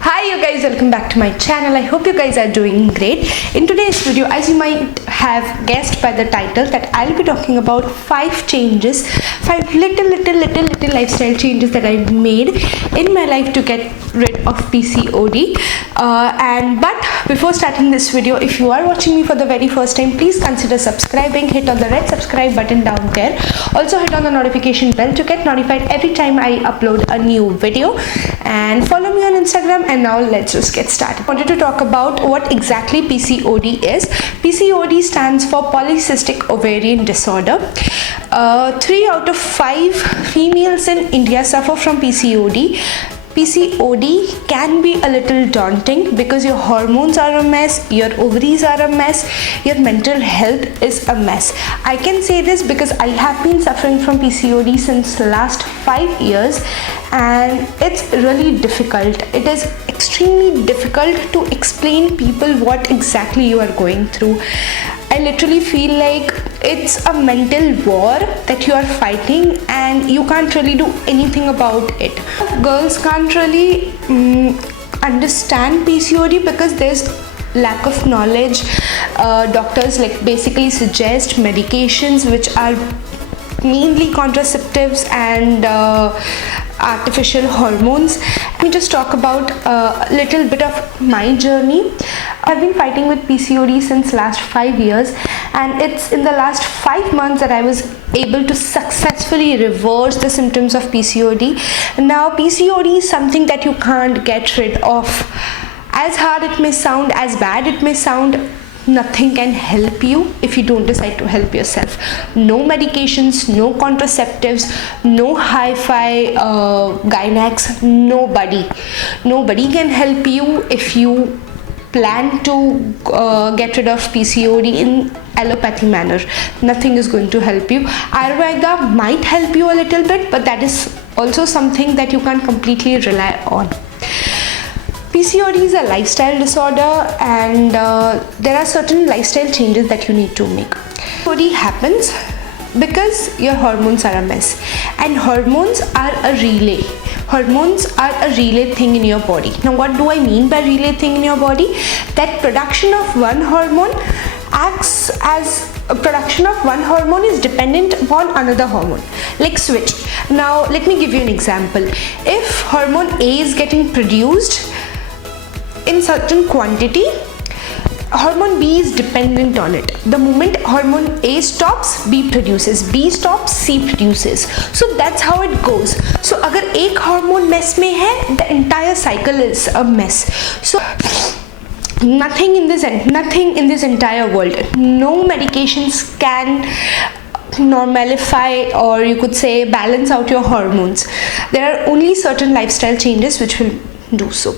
Hi you guys, welcome back to my channel. I hope you guys are doing great. In today's video, as you might have guessed by the title, that I'll be talking about 5 changes, 5 little lifestyle changes that I made in my life to get rid of PCOD. But before starting this video, if you are watching me for the very first time, please consider subscribing. Hit on the red subscribe button down there. Also hit on the notification bell to get notified every time I upload a new video, and follow me on Instagram. And now let's just get started. I wanted to talk about what exactly PCOD is. PCOD stands for polycystic ovarian disorder. 3 out of 5 females in India suffer from PCOD. PCOD can be a little daunting because your hormones are a mess, your ovaries are a mess, your mental health is a mess. I can say this because I have been suffering from PCOD since last 5 years, and it's really difficult. It is extremely difficult to explain people what exactly you are going through. I literally feel like it's a mental war that you are fighting and you can't really do anything about it. Girls can't really understand PCOD because there's lack of knowledge. Doctors basically suggest medications which are mainly contraceptives and artificial hormones. Let me just talk about a little bit of my journey. I've been fighting with PCOD since last 5 years, and it's in the last 5 months that I was able to successfully reverse the symptoms of PCOD. Now PCOD is something that you can't get rid of. As hard it may sound, as bad it may sound, nothing can help you if you don't decide to help yourself. No medications, no contraceptives, no hi-fi gynacs, nobody can help you if you plan to get rid of PCOD in allopathy manner. Nothing is going to help you. Ayurveda might help you a little bit, but that is also something that you can't completely rely on. PCOD is a lifestyle disorder, and there are certain lifestyle changes that you need to make. PCOD happens because your hormones are a mess, and hormones are a relay. Hormones are a relay thing in your body. Now what do I mean by relay thing in your body? That production of one hormone acts as production of one hormone is dependent upon another hormone, like switch. Now let me give you an example. If hormone A is getting produced in certain quantity, hormone B is dependent on it. The moment hormone A stops, B produces, B stops, C produces. So that's how it goes. So अगर एक hormone mess में है, the entire cycle is a mess. So nothing in this entire world, no medications can normalify, or you could say balance out your hormones. There are only certain lifestyle changes which will do so.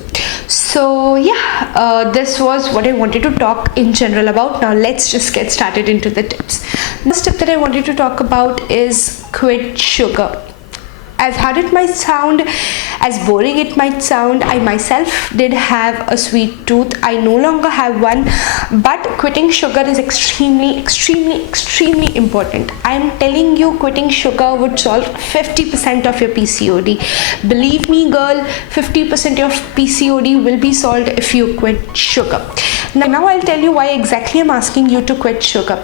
So yeah, this was what I wanted to talk in general about. Now let's just get started into the tips. The first tip that I wanted to talk about is quit sugar. As hard it might sound, as boring it might sound, I myself did have a sweet tooth. I no longer have one, but quitting sugar is extremely important. I am telling you, quitting sugar would solve 50% of your PCOD. Believe me girl, 50% of PCOD will be solved if you quit sugar. Now I'll tell you why exactly I'm asking you to quit sugar.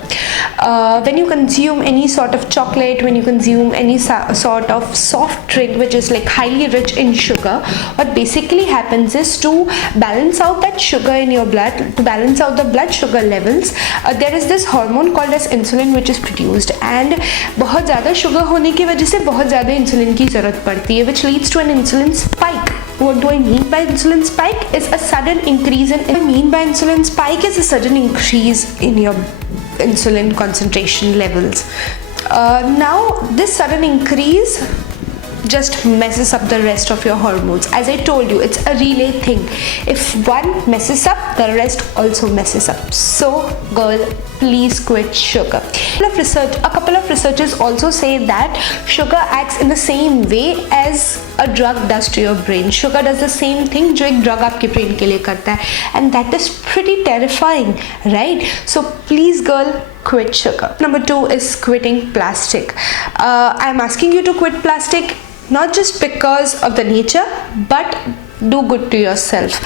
When you consume any sort of chocolate, when you consume any sort of soft drink which is highly rich in sugar, what basically happens is, to balance out that sugar in your blood, to balance out the blood sugar levels, there is this hormone called as insulin which is produced, and बहुत ज़्यादा sugar होने की वजह से बहुत ज़्यादा insulin की ज़रूरत पड़ती है, which leads to an insulin spike. What do I mean by insulin spike? Is a sudden increase in your insulin concentration levels. Now this sudden increase just messes up the rest of your hormones. As I told you, it's a relay thing. If one messes up, the rest also messes up. So girl, please quit sugar. A couple of researchers also say that sugar acts in the same way as a drug does to your brain. Sugar does the same thing जो एक drug आपके brain के लिए करता है, and that is pretty terrifying, right? So please girl, quit sugar. Number 2 is quitting plastic. I'm asking you to quit plastic not just because of the nature, but do good to yourself.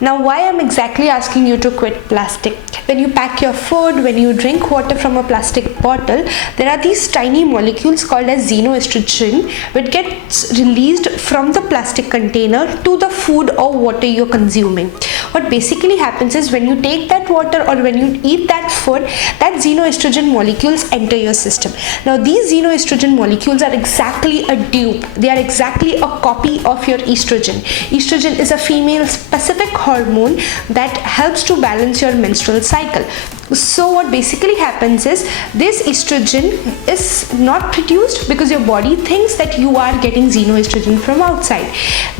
Now, why I'm exactly asking you to quit plastic? When you pack your food, when you drink water from a plastic bottle, there are these tiny molecules called as xenoestrogen which gets released from the plastic container to the food or water you're consuming. What basically happens is when you take that water or when you eat that food, that xenoestrogen molecules enter your system. Now, these xenoestrogen molecules are exactly a dupe. They are exactly a copy of your estrogen. Estrogen is a female specific hormone that helps to balance your menstrual cycle. So what basically happens is this estrogen is not produced because your body thinks that you are getting xenoestrogen from outside,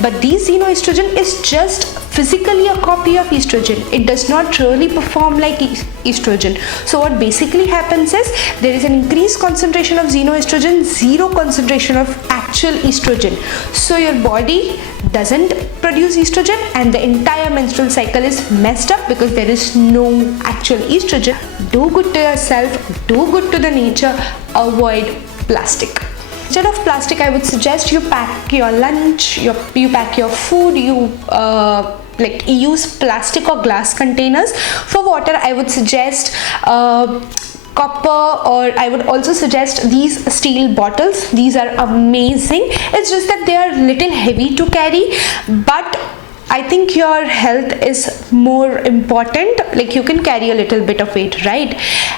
but this xenoestrogen is just physically a copy of estrogen. It does not really perform like estrogen. So what basically happens is there is an increased concentration of xenoestrogen, zero concentration of actual estrogen. So your body doesn't produce estrogen and the entire menstrual cycle is messed up because there is no actual estrogen. Do good to yourself, do good to the nature, avoid plastic. Instead of plastic, I would suggest you pack your lunch, you pack your food, you use plastic or glass containers. For water, I would suggest copper, or I would also suggest these steel bottles. These are amazing. It's just that they are little heavy to carry, but I think your health is more important. Like, you can carry a little bit of weight, right?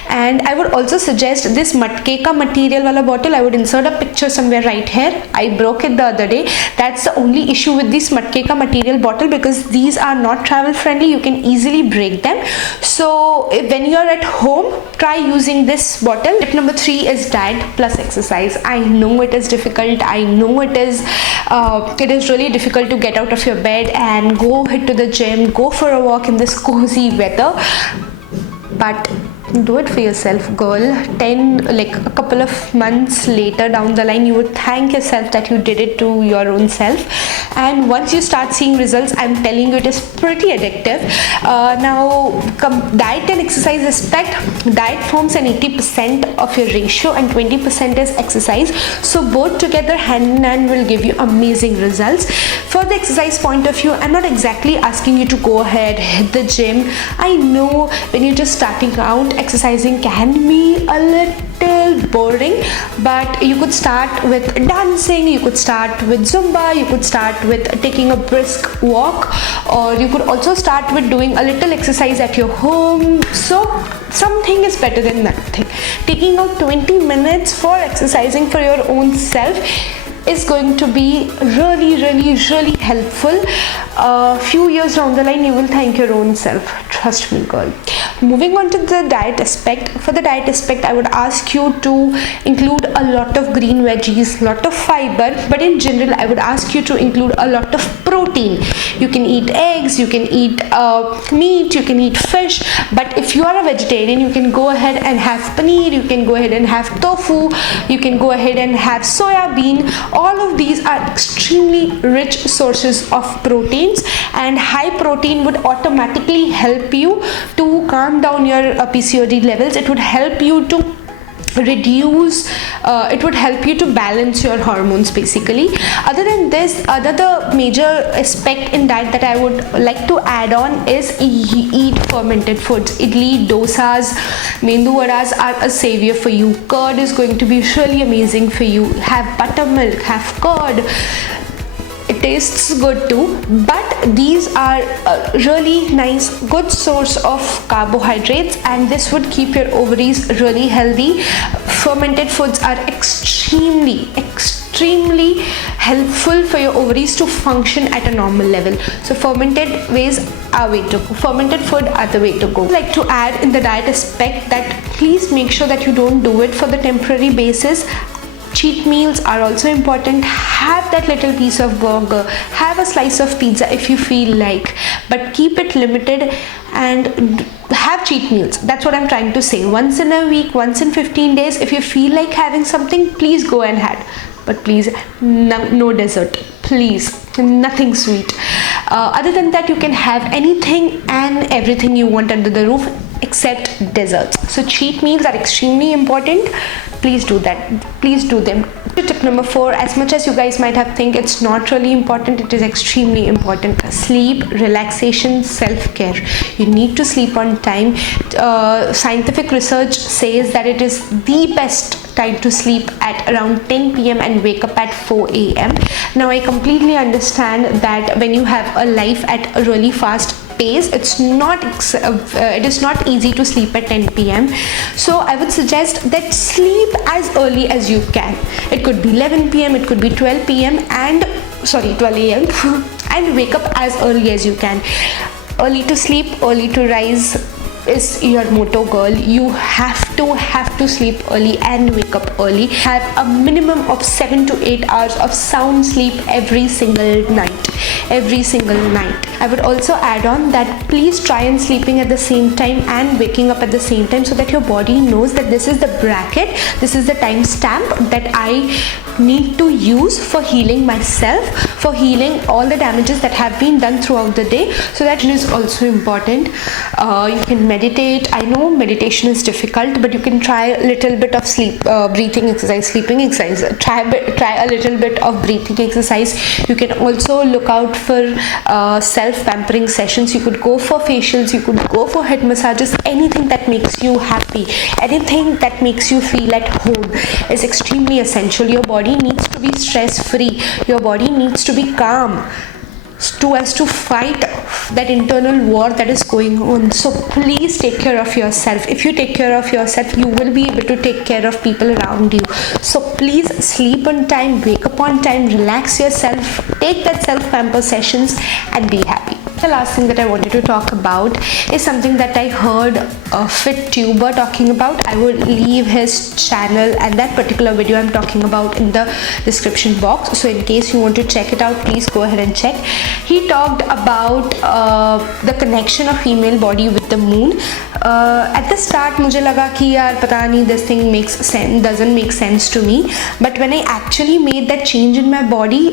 And I would also suggest this matke ka material wala bottle. I would insert a picture somewhere right here. I broke it the other day. That's the only issue with this matke ka material bottle, because these are not travel friendly. You can easily break them. So when you're at home, try using this bottle. Tip number 3 is diet plus exercise. I know it is difficult. I know it is really difficult to get out of your bed and go head to the gym, go for a walk in this cozy weather, but do it for yourself, girl. A couple of months later down the line, you would thank yourself that you did it to your own self. And once you start seeing results, I'm telling you, it is pretty addictive. Now, diet and exercise aspect. Diet forms an 80% of your ratio and 20% is exercise. So both together, hand in hand, will give you amazing results. For the exercise point of view, I'm not exactly asking you to go ahead, hit the gym. I know when you're just starting out, exercising can be a little boring, but you could start with dancing, you could start with Zumba, you could start with taking a brisk walk, or you could also start with doing a little exercise at your home. So something is better than nothing. Taking out 20 minutes for exercising for your own self is going to be really helpful. A few years down the line, you will thank your own self. Trust me, girl. Moving on to the diet aspect. For the diet aspect, I would ask you to include a lot of green veggies, lot of fiber, but in general, I would ask you to include a lot of protein. You can eat eggs, you can eat meat, you can eat fish, but if you are a vegetarian, you can go ahead and have paneer, you can go ahead and have tofu, you can go ahead and have soya bean. All of these are extremely rich sources of proteins, and high protein would automatically help you to calm down your PCOD levels. It would help you to reduce, it would help you to balance your hormones basically. Other than this, another major aspect in diet that I would like to add on is eat fermented foods. Idli, dosas, mendu vadas are a savior for you. Curd is going to be really amazing for you. Have buttermilk, have curd. It tastes good too, but these are a really nice, good source of carbohydrates, and this would keep your ovaries really healthy. Fermented foods are extremely helpful for your ovaries to function at a normal level. So fermented fermented food are the way to go. I'd like to add in the diet aspect that please make sure that you don't do it for the temporary basis. Cheat meals are also important. Have that little piece of burger, have a slice of pizza if you feel like, but keep it limited and have cheat meals. That's what I'm trying to say. Once in a week, once in 15 days, if you feel like having something, please go and have. but please no dessert, please, nothing sweet. Other than that, you can have anything and everything you want under the roof except desserts. So cheat meals are extremely important. Please do that, please do them. Tip number 4, as much as you guys might have think it's not really important, it is extremely important. Sleep, relaxation, self-care. You need to sleep on time. Scientific research says that it is the best time to sleep at around 10 p.m. and wake up at 4 a.m. Now I completely understand that when you have a life at a really fast pace, it is not easy to sleep at 10 p.m. So I would suggest that sleep as early as you can. It could be 11 p.m, it could be 12 p.m, and 12 a.m. and wake up as early as you can. Early to sleep, early to rise is your motto, girl. You have to sleep early and wake up early. Have a minimum of 7 to 8 hours of sound sleep every single night. I would also add on that please try and sleeping at the same time and waking up at the same time, so that your body knows that this is the bracket, this is the time stamp that I need to use for healing myself, for healing all the damages that have been done throughout the day. So that is also important. You can meditate. I know meditation is difficult, but you can try a little bit of breathing exercise, sleeping exercise. Try a little bit of breathing exercise. You can also look out for self-pampering sessions. You could go for facials, you could go for head massages. Anything that makes you happy, anything that makes you feel at home is extremely essential. Your body needs to be stress-free. Your body needs to be calm as to fight that internal war that is going on. So please take care of yourself. If you take care of yourself, you will be able to take care of people around you. So please sleep on time, wake up on time, relax yourself, take that self-pamper sessions and be happy. The last thing that I wanted to talk about is something that I heard a fit tuber talking about. I will leave his channel and that particular video I'm talking about in the description box, so in case you want to check it out, please go ahead and check. He talked about the connection of female body with the moon. At the start मुझे लगा कि यार पता नहीं, this thing doesn't make sense to me, but when I actually made that change in my body,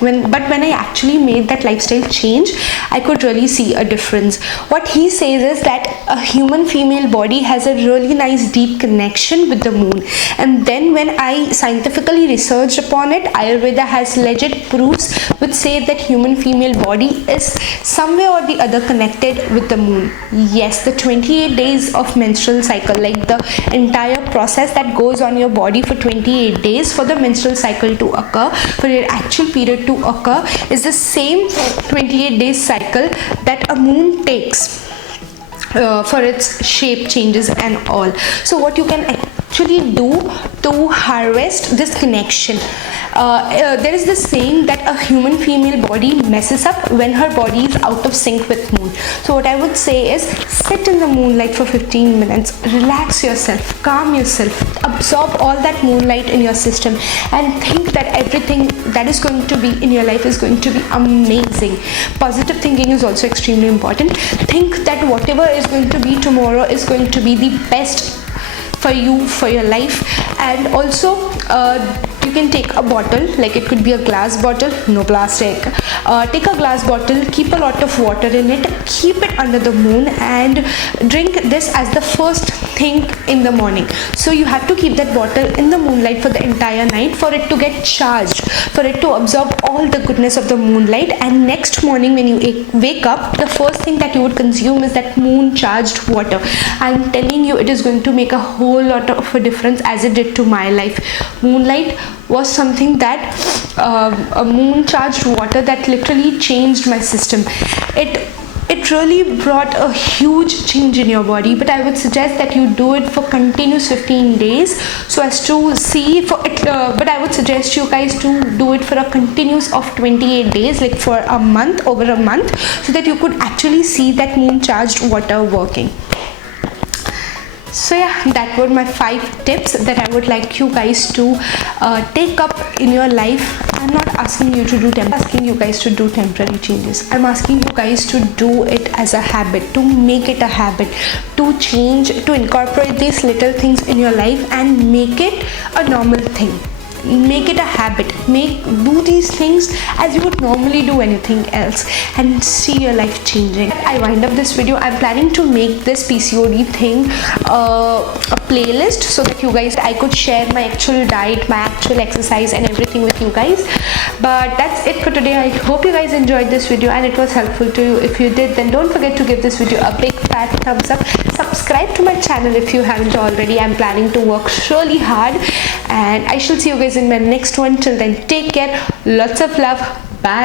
when I actually made that lifestyle change, I could really see a difference. What he says is that a human female body has a really nice deep connection with the moon, and then when I scientifically researched upon it, Ayurveda has legit proofs which say that human female body is somewhere or the other connected with the moon. Yes, the 28 days of menstrual cycle, like the entire process that goes on your body for 28 days for the menstrual cycle to occur, for your actual period to occur, is the same 28 days cycle that a moon takes for its shape changes and all. So what you can actually do to harvest this connection, there is this saying that a human female body messes up when her body is out of sync with moon. So what I would say is, sit in the moonlight for 15 minutes, relax yourself, calm yourself, absorb all that moonlight in your system and think that everything that is going to be in your life is going to be amazing. Positive thinking is also extremely important. Think that whatever is going to be tomorrow is going to be the best for you, for your life. And also you can take a bottle, like it could be a glass bottle, no plastic. Take a glass bottle, keep a lot of water in it, keep it under the moon and drink this as the first thing in the morning. So you have to keep that bottle in the moonlight for the entire night for it to get charged, for it to absorb all the goodness of the moonlight, and next morning when you wake up, the first thing that you would consume is that moon charged water. I'm telling you, it is going to make a whole lot of a difference, as it did to my life. Moonlight was something that a moon charged water that literally changed my system. It really brought a huge change in your body, but I would suggest that you do it for continuous 15 days so as to see for it, but I would suggest you guys to do it for a continuous of 28 days, like for a month, over a month, so that you could actually see that moon charged water working. So yeah, that were my 5 tips that I would like you guys to take up in your life. I'm not asking you to do temporary changes. I'm asking you guys to do it as a habit, to make it a habit, to change, to incorporate these little things in your life and make it a normal thing. make it a habit. Do these things as you would normally do anything else, and see your life changing. I wind up this video. I'm planning to make this PCOD thing a playlist, so that you guys, I could share my actual diet, my actual exercise and everything with you guys. But that's it for today. I hope you guys enjoyed this video and it was helpful to you. If you did, then don't forget to give this video a big fat thumbs up. Subscribe to my channel if you haven't already. I'm planning to work really hard, and I shall see you guys in my next one. Till then, take care, lots of love,